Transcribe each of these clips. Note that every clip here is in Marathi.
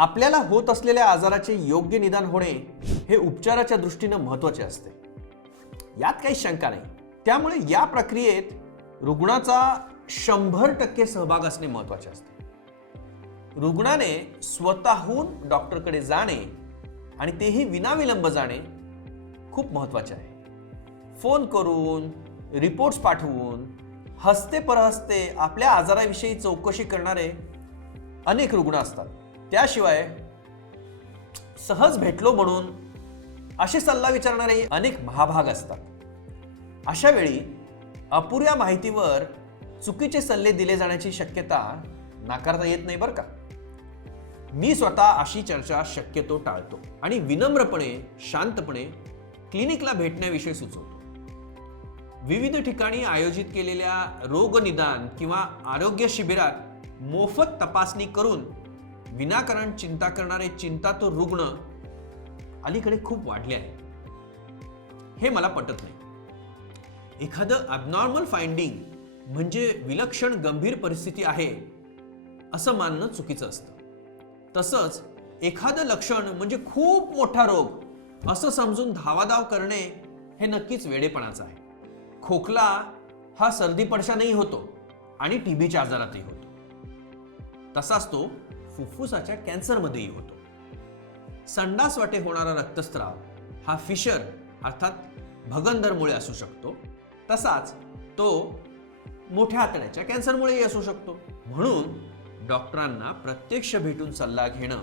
आपल्याला होत असलेल्या आजाराचे योग्य निदान होणे हे उपचाराच्या दृष्टीनं महत्त्वाचे असते. यात काही शंका नाही. त्यामुळे या प्रक्रियेत रुग्णाचा शंभर टक्के सहभाग असणे महत्त्वाचे असते. रुग्णाने स्वतःहून डॉक्टरकडे जाणे आणि तेही विनाविलंब जाणे खूप महत्त्वाचे आहे. फोन करून रिपोर्ट्स पाठवून हस्ते परहस्ते आपल्या आजाराविषयी चौकशी करणारे अनेक रुग्ण असतात. त्याशिवाय सहज भेटलो म्हणून असे सल्ला विचारणारे अनेक महाभाग असतात. अशा वेळी अपुऱ्या माहितीवर चुकीचे सल्ले दिले जाण्याची शक्यता नाकारता येत नाही बरं का. मी स्वतः अशी चर्चा शक्यतो टाळतो आणि विनम्रपणे शांतपणे क्लिनिकला भेटण्याविषयी सुचवतो. विविध ठिकाणी आयोजित केलेल्या रोगनिदान किंवा आरोग्य शिबिरात मोफत तपासणी करून विनाकारण चिंता करणारे चिंतातुर रुग्ण अलीकडे खूप वाढले आहे हे मला पटत नाही. एखादं अबनॉर्मल फाइंडिंग म्हणजे विलक्षण गंभीर परिस्थिती आहे असं मानणं चुकीचं असतं. तसंच एखादं लक्षण म्हणजे खूप मोठा रोग असं समजून धावाधाव करणे हे नक्कीच वेडेपणाचं आहे. खोकला हा सर्दी पडशानही होतो आणि टीबीच्या आजारातही होतो. तसाच तो फुफ्फुसाच्या कॅन्सरमध्येही होतो. संडास वाटे होणारा रक्तस्राव हा फिशर अर्थात भगंदरमुळे असू शकतो. तसाच तो मोठ्या आतड्याच्या कॅन्सरमुळेही असू शकतो. म्हणून डॉक्टरांना प्रत्यक्ष भेटून सल्ला घेणं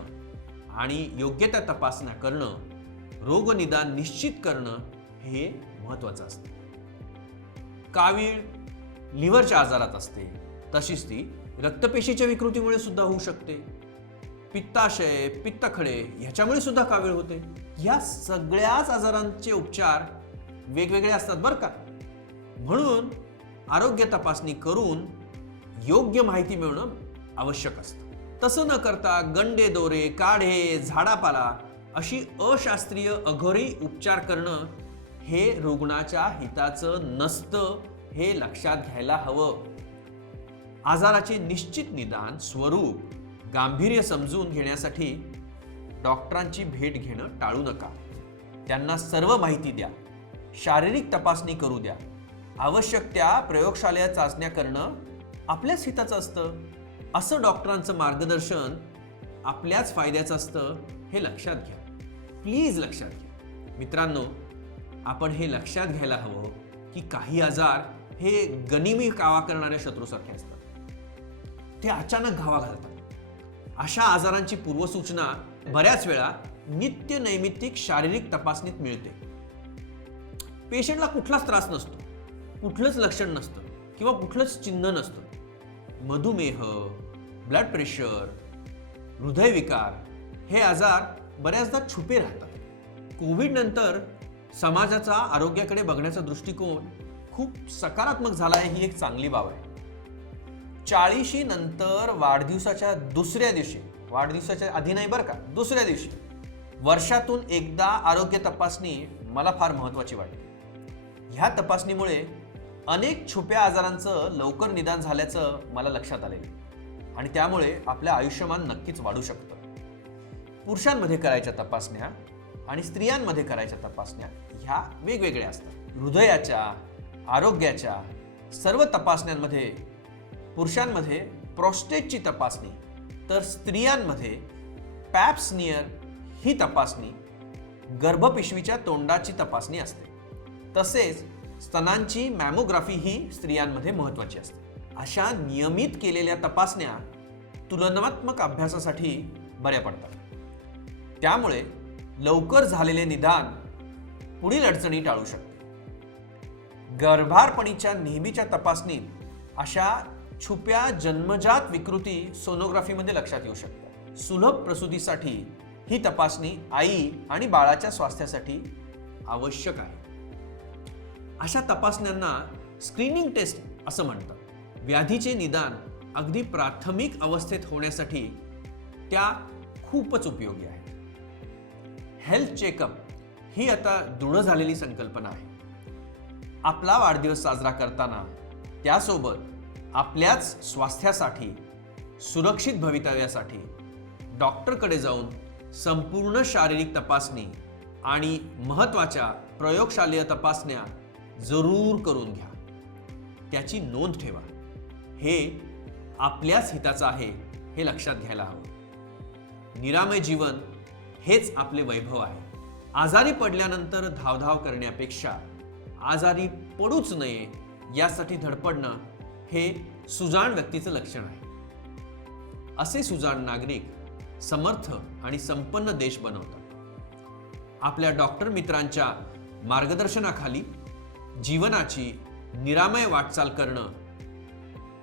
आणि योग्य त्या तपासण्या करणं रोगनिदान निश्चित करणं हे महत्त्वाचं असतं. कावीळ लिव्हरच्या आजारात असते. तशीच ती रक्तपेशीच्या विकृतीमुळे सुद्धा होऊ शकते. पित्ताशय पित्तखडे ह्याच्यामुळे सुद्धा कावीळ होते. या सगळ्याच आजारांचे उपचार वेगवेगळे असतात बरं का. म्हणून आरोग्य तपासणी करून योग्य माहिती मिळणं आवश्यक असतं. तसं न करता गंडे दोरे काढे झाडापाला अशी अशास्त्रीय अघोरी उपचार करणं हे रुग्णाच्या हिताचं नसतं हे लक्षात घ्यायला हवं. आजाराचे निश्चित निदान स्वरूप गांभीर्य समजून घेण्यासाठी डॉक्टरांची भेट घेणं टाळू नका. त्यांना सर्व माहिती द्या. शारीरिक तपासणी करू द्या. आवश्यक त्या प्रयोगशाळेत चाचण्या करणं आपल्याच हिताचं असतं. असं डॉक्टरांचं मार्गदर्शन आपल्याच फायद्याचं असतं हे लक्षात घ्या. प्लीज लक्षात घ्या. मित्रांनो आपण हे लक्षात घ्यायला हवं की काही आजार हे गनिमी कावा करणाऱ्या शत्रूसारखे असतात. ते अचानक घावा घालतात. अशा आजारांची पूर्वसूचना बऱ्याच वेळा नित्य नैमित्तिक शारीरिक तपासणीत मिळते. पेशंटला कुठलाच त्रास नसतो. कुठलंच लक्षण नसतं किंवा कुठलंच चिन्ह नसतं. मधुमेह ब्लड प्रेशर हृदयविकार हे आजार बऱ्याचदा छुपे राहतात. कोविडनंतर समाजाचा आरोग्याकडे बघण्याचा दृष्टिकोन खूप सकारात्मक झाला आहे ही एक चांगली बाब आहे. चाळीशी नंतर वाढदिवसाच्या दुसऱ्या दिवशी वाढदिवसाच्या आधी नाही बरं का दुसऱ्या दिवशी. वर्षातून एकदा आरोग्य तपासणी मला फार महत्त्वाची वाटते. ह्या तपासणीमुळे अनेक छुप्या आजारांचं लवकर निदान झाल्याचं मला लक्षात आलेलं आणि त्यामुळे आपलं आयुष्यमान नक्कीच वाढू शकतं. पुरुषांमध्ये करायच्या तपासण्या आणि स्त्रियांमध्ये करायच्या तपासण्या ह्या वेगवेगळ्या असतात. हृदयाच्या आरोग्याच्या सर्व तपासण्यांमध्ये पुरुषांमध्ये प्रॉस्टेटची तपासणी तर स्त्रियांमध्ये पॅप्सनियर ही तपासणी गर्भपिशवीच्या तोंडाची तपासणी असते. तसेच स्तनांची मॅमोग्राफी ही स्त्रियांमध्ये महत्त्वाची असते. अशा नियमित केलेल्या तपासण्या तुलनात्मक अभ्यासासाठी बऱ्या पडतात. त्यामुळे लवकर झालेले निदान पुढील अडचणी टाळू शकते. गर्भारपणीच्या नेहमीच्या तपासणीत अशा छुप्या जन्मजात विकृती सोनोग्राफीमध्ये लक्षात येऊ शकतात सुलभ प्रसूतीसाठी ही तपासणी आई आणि बाळाच्या स्वास्थ्यासाठी आवश्यक आहे. अशा तपासण्यांना स्क्रीनिंग टेस्ट असं म्हणतात. व्याधीचे निदान अगदी प्राथमिक अवस्थेत होण्यासाठी त्या खूपच उपयोगी आहेत. हेल्थ चेकअप ही आता दृढ झालेली संकल्पना आहे. आपला वाढदिवस साजरा करताना त्यासोबत आपल्याच स्वास्थ्यासाठी सुरक्षित भवितव्यासाठी डॉक्टरकडे जाऊन संपूर्ण शारीरिक तपासणी आणि महत्त्वाच्या प्रयोगशालेय तपासण्या जरूर करून घ्या. त्याची नोंद ठेवा. हे आपल्याच हिताचं आहे हे लक्षात घ्यायला हवं. निरामय जीवन हेच आपले वैभव आहे. आजारी पडल्यानंतर धावधाव करण्यापेक्षा आजारी पडूच नये यासाठी धडपडणं हे सुजाण व्यक्तीचं लक्षण आहे. असे सुजाण नागरिक समर्थ आणि संपन्न देश बनवतात. आपल्या डॉक्टर मित्रांच्या मार्गदर्शनाखाली जीवनाची निरामय वाटचाल करणं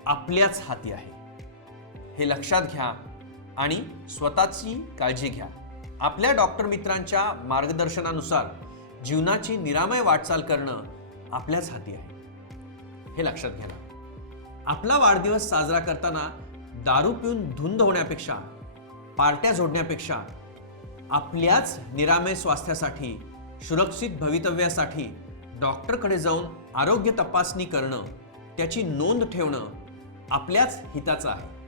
आपल्याच हाती आहे. हे लक्षात घ्या आणि स्वतःची काळजी घ्या. आपल्या डॉक्टर मित्रांच्या मार्गदर्शनानुसार जीवनाची निरामय वाटचाल करणं आपल्याच हाती आहे. हे लक्षात घ्या. आपला वाढदिवस साजरा करताना दारू पिऊन धुंद होण्यापेक्षा पार्ट्या जोडण्यापेक्षा आपल्याच निरामय स्वास्थ्यासाठी सुरक्षित भवितव्यासाठी डॉक्टरकडे जाऊन आरोग्य तपासणी करणं त्याची नोंद ठेवणं आपल्याच हिताचं आहे.